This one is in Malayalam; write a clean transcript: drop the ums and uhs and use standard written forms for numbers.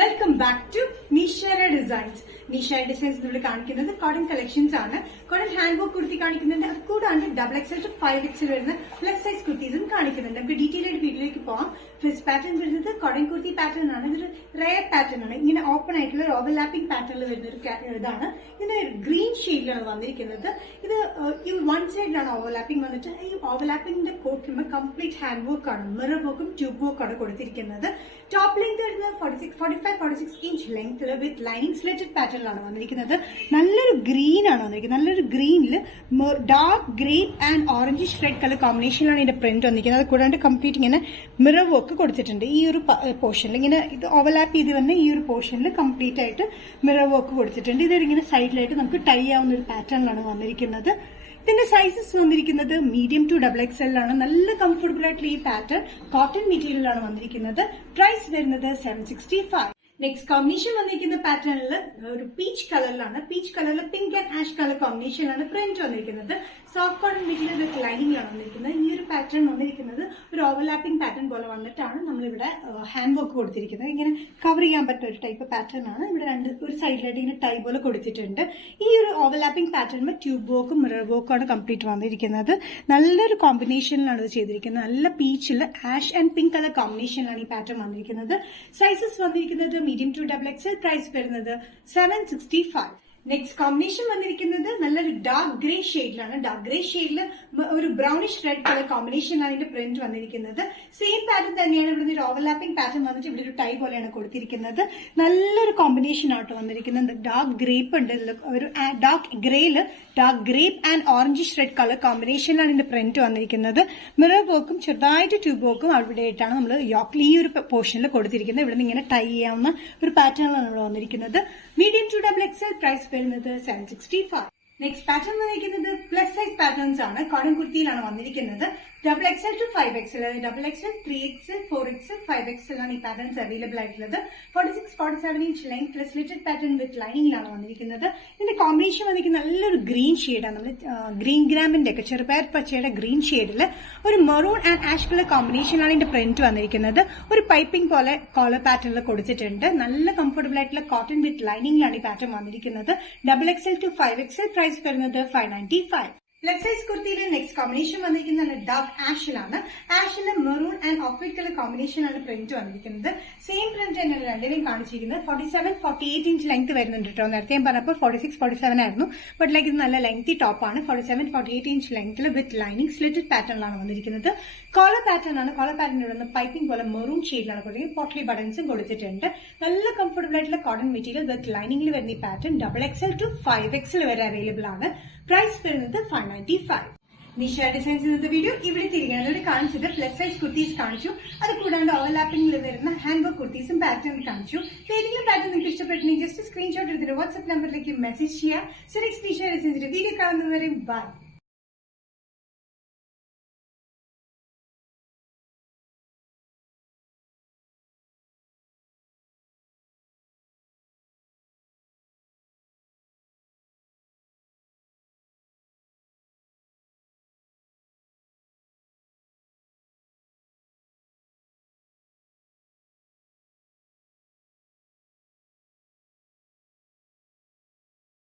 Welcome back to Nishera designs. Nishera designs നമ്മൾ കാണിക്കുന്നത് കോട്ടൺ കളക്ഷൻസ് ആണ്. കോട്ടൺ ഹാൻഡ് വർക്ക് കുർത്തി കാണിക്കുന്നുണ്ട്. അത് കൂടാണ്ട് XXL to 5XL വരുന്ന പ്ലസ് സൈസ് കുർത്തീസും കാണിക്കുന്നുണ്ട്. നമുക്ക് ഡീറ്റെയിൽ ആയിട്ട് വീഡിയോയിലേക്ക് പോവാം. ഫസ്റ്റ് പാറ്റേൺ വരുന്നത് കോട്ടൺ കുർത്തി പാറ്റേൺ ആണ്. ഇതൊരു റയർ പാറ്റേൺ ആണ്. ഇങ്ങനെ ഓപ്പൺ ആയിട്ടുള്ള ഒരു ഓവർലാപ്പിംഗ് പാറ്റേണിൽ വരുന്ന ഒരു ഇതാണ്. ഇതിന് ഗ്രീൻ ഷെയ്ഡിലാണ് വന്നിരിക്കുന്നത്. ഇത് ഈ വൺ സൈഡിലാണ് ഓവർലാപ്പിംഗ് വന്നിട്ട് ഈ ഓവർലാപ്പിംഗിന്റെ കോട്ടിൽ കംപ്ലീറ്റ് ഹാൻഡ് വർക്ക് ആണ്. മിറർ വർക്കും ട്യൂബ് വർക്കും ആണ് കൊടുത്തിരിക്കുന്നത്. ടോപ്പ് ലെങ്ത് വരുന്നത് 45-46 ഇഞ്ച് ലെങ്ത്തിൽ വിത്ത് ലൈനിങ് സ്ലെറ്റഡ് പാറ്റേണിലാണ് വന്നിരിക്കുന്നത്. നല്ലൊരു ഗ്രീൻ ആണ് വന്നിരിക്കുന്നത്. നല്ലൊരു ഗ്രീനിൽ dark grey and orange red colour കോമ്പിനേഷനിലാണ് ഇതിന്റെ പ്രിന്റ് വന്നിരിക്കുന്നത്. അത് കൂടാണ്ട് കംപ്ലീറ്റ് ഇങ്ങനെ മിറർ വർക്ക് കൊടുത്തിട്ടുണ്ട്. ഈ ഒരു പോർഷനിൽ ഇങ്ങനെ ഇത് ഓവർലാപ്പ് ചെയ്ത് വന്ന് ഈ ഒരു പോർഷനിൽ കംപ്ലീറ്റ് ആയിട്ട് മിറർ വർക്ക് കൊടുത്തിട്ടുണ്ട്. ഇങ്ങനെ സൈഡിലായിട്ട് നമുക്ക് ടൈ ആവുന്ന ഒരു പാറ്റേണിലാണ് വന്നിരിക്കുന്നത്. ഇതിന്റെ സൈസസ് വന്നിരിക്കുന്നത് മീഡിയം ടു XXL ആണ്. നല്ല കംഫർട്ടബിൾ ആയിട്ടുള്ള ഈ പാറ്റേൺ കോട്ടൺ മെറ്റീരിയലാണ് വന്നിരിക്കുന്നത്. പ്രൈസ് വരുന്നത് 765. നെക്സ്റ്റ് കോമ്പിനേഷൻ വന്നിരിക്കുന്ന പാറ്റേണിൽ ഒരു പീച്ച് കളറിലാണ്. പീച്ച് കളറിൽ പിങ്ക് ആൻഡ് ആഷ് കളർ കോമ്പിനേഷനിലാണ് പ്രിന്റ് വന്നിരിക്കുന്നത്. സോഫ്റ്റ് കോട്ടൺ മെറ്റീരിയൽ വിത്ത് ലൈനിങ്ങിലാണ് വന്നിരിക്കുന്നത്. ഈ ഒരു പാറ്റേൺ വന്നിരിക്കുന്നത് ഒരു ഓവർലാപ്പിംഗ് പാറ്റേൺ പോലെ വന്നിട്ടാണ് നമ്മളിവിടെ ഹാൻഡ് വർക്ക് കൊടുത്തിരിക്കുന്നത്. ഇങ്ങനെ കവർ ചെയ്യാൻ പറ്റുന്ന ഒരു ടൈപ്പ് പാറ്റേൺ ആണ്. ഇവിടെ ഒരു സൈഡിലായിട്ട് ഇങ്ങനെ ടൈ പോലെ കൊടുത്തിട്ടുണ്ട്. ഈ ഒരു ഓവർലാപ്പിംഗ് പാറ്റേൺ ട്യൂബ് വർക്കും മിറർ വർക്കും ആണ് കംപ്ലീറ്റ് വന്നിരിക്കുന്നത്. നല്ലൊരു കോമ്പിനേഷനിലാണ് ഇത് ചെയ്തിരിക്കുന്നത്. നല്ല പീച്ചിൽ ആഷ് ആൻഡ് പിങ്ക് കളർ കോമ്പിനേഷനിലാണ് ഈ പാറ്റേൺ വന്നിരിക്കുന്നത്. സൈസസ് വന്നിരിക്കുന്നത് മീഡിയം ടു XXL. പ്രൈസ് വരുന്നത് 765. നെക്സ്റ്റ് കോമ്പിനേഷൻ വന്നിരിക്കുന്നത് നല്ലൊരു ഡാർക്ക് ഗ്രേ ഷെയ്ഡിലാണ്. ഡാർക്ക് ഗ്രേ ഷെയ്ഡിൽ ഒരു ബ്രൗണിഷ് റെഡ് കളർ കോമ്പിനേഷനാണ് ഇതിന്റെ പ്രിന്റ് വന്നിരിക്കുന്നത്. സെയിം പാറ്റേൺ തന്നെയാണ് ഇവിടെ ഒരു ഓവർലാപ്പിംഗ് പാറ്റേൺ വന്നിട്ട് ഇവിടെ ഒരു ടൈ പോലെയാണ് കൊടുത്തിരിക്കുന്നത്. നല്ലൊരു കോമ്പിനേഷൻ ആയിട്ട് വന്നിരിക്കുന്നത്. ഡാർക്ക് ഗ്രേപ്പ് ഉണ്ട്. ഒരു ഡാർക്ക് ഗ്രേയില് dark grape and orangish red colour കോമ്പിനേഷനിലാണ് ഇതിന്റെ പ്രിന്റ് വന്നിരിക്കുന്നത്. മിറർ വർക്കും ചെറുതായിട്ട് ട്യൂബ് വർക്കും അവിടെയായിട്ടാണ് നമ്മൾ യോക്കിൽ ഈ ഒരു പോർഷനിൽ കൊടുത്തിരിക്കുന്നത്. ഇവിടെ നിന്ന് ഇങ്ങനെ ടൈ ചെയ്യാവുന്ന ഒരു പാറ്റേണിലാണ് നമ്മൾ വന്നിരിക്കുന്നത്. Medium to XXL. പ്രൈസ് വരുന്നത് 765. നെക്സ്റ്റ് പാറ്റേൺ വന്നിരിക്കുന്നത് പ്ലസ് സൈസ് പാറ്റേൺസ് ആണ്. കോട്ടൺ കുർത്തിയിലാണ് വന്നിരിക്കുന്നത്. XXL to 5XL, XXL, 3XL, 4XL, 5XL ആണ് ഈ പാറ്റേൺസ് അവൈലബിൾ ആയിട്ടുള്ളത്. 46-47 inch length slitted pattern with ലൈനിങ്ങിലാണ് വന്നിരിക്കുന്നത്. ഇതിന്റെ കോമ്പിനേഷൻ വന്നിരിക്കുന്നത് നല്ലൊരു ഗ്രീൻ ഷെയ്ഡാണ്. നമ്മൾ ഗ്രീൻ ഗ്രാമിന്റെ ഒക്കെ ചെറുപയർ പച്ചയുടെ ഗ്രീൻ ഷെയ്ഡിൽ ഒരു മെറൂൺ ആൻഡ് ആഷ് കളർ കോമ്പിനേഷനാണ് ഇതിന്റെ പ്രിന്റ് വന്നിരിക്കുന്നത്. ഒരു പൈപ്പിംഗ് പോലെ കോളർ പാറ്റേണിൽ കൊടുത്തിട്ടുണ്ട്. നല്ല കംഫർട്ടബിൾ ആയിട്ടുള്ള കോട്ടൺ വിത്ത് ലൈനിങ്ങിലാണ് ഈ പാറ്റേൺ വന്നിരിക്കുന്നത്. XXL to 5XL. പ്രൈസ് വരുന്നത് 595. പ്ലസ് സൈസ് കുർത്തിയിലെ നെക്സ്റ്റ് കോമ്പിനേഷൻ വന്നിരിക്കുന്നത് ഡാർക്ക് ആഷിലാണ്. ആഷിലെ maroon and off white colour കോമ്പിനേഷനാണ് പ്രിന്റ് വന്നിരിക്കുന്നത്. സെയിം പ്രിന്റ് തന്നെയാണ് രണ്ടിനെയും കാണിച്ചിരിക്കുന്നത്. 47-48 ഇഞ്ച് ലെങ്ത് വരുന്നുണ്ട് കേട്ടോ. നേരത്തെ ഞാൻ പറഞ്ഞപ്പോൾ 46-47 ആയിരുന്നു. ബട്ട് ലൈക്ക് ഇത് നല്ല ലെങ്തി ടോപ്പാണ്. 47-48 ഇഞ്ച് ലെങ്ത്തിൽ വിത്ത് ലൈനിങ് സ്ലിറ്റഡ് പാറ്റേണിലാണ് വന്നിരിക്കുന്നത്. കോളർ പാറ്റേൺ ആണ്. കോളർ പാറ്റേൺ വരുന്ന പൈപ്പിംഗ് പോലെ മെറൂൺ ഷെയ്ഡിലാണ് കൊടുത്തിരിക്കുന്നത്. പോട്ട്ലി ബട്ടൺസും കൊടുത്തിട്ടുണ്ട്. നല്ല കംഫർട്ടബിൾ ആയിട്ടുള്ള കോട്ടൺ മെറ്റീരിയൽ വിത്ത് ലൈനിങ്ങിൽ വരുന്ന ഈ പാറ്റേൺ XXL to 5XL വരെ അവൈലബിൾ ആണ്. പ്രൈസ് വരുന്നത് 595. നിഷേര ഡിസൈൻസ് ഇന്നത്തെ വീഡിയോ ഇവിടെ തിരികെ കാണിച്ചത് പ്ലസ് സൈസ് കുർത്തീസ് കാണിച്ചു. അത് കൂടാണ്ട് ഓവർലാപ്പിംഗിൽ വരുന്ന ഹാൻഡ് വർക്ക് കുർത്തീസും പാറ്റേൺ കാണിച്ചു. ഏതെങ്കിലും പാറ്റേൺ നിങ്ങൾക്ക് ഇഷ്ടപ്പെട്ടെങ്കിൽ ജസ്റ്റ് സ്ക്രീൻഷോട്ട് എടുത്തിട്ട് വാട്സ്ആപ്പ് നമ്പറിലേക്ക് മെസ്സേജ് ചെയ്യുക. നെക്സ്റ്റ് നിഷേര ഡിസൈൻസിന്റെ വീഡിയോ കാണുന്നവരെ ബൈ.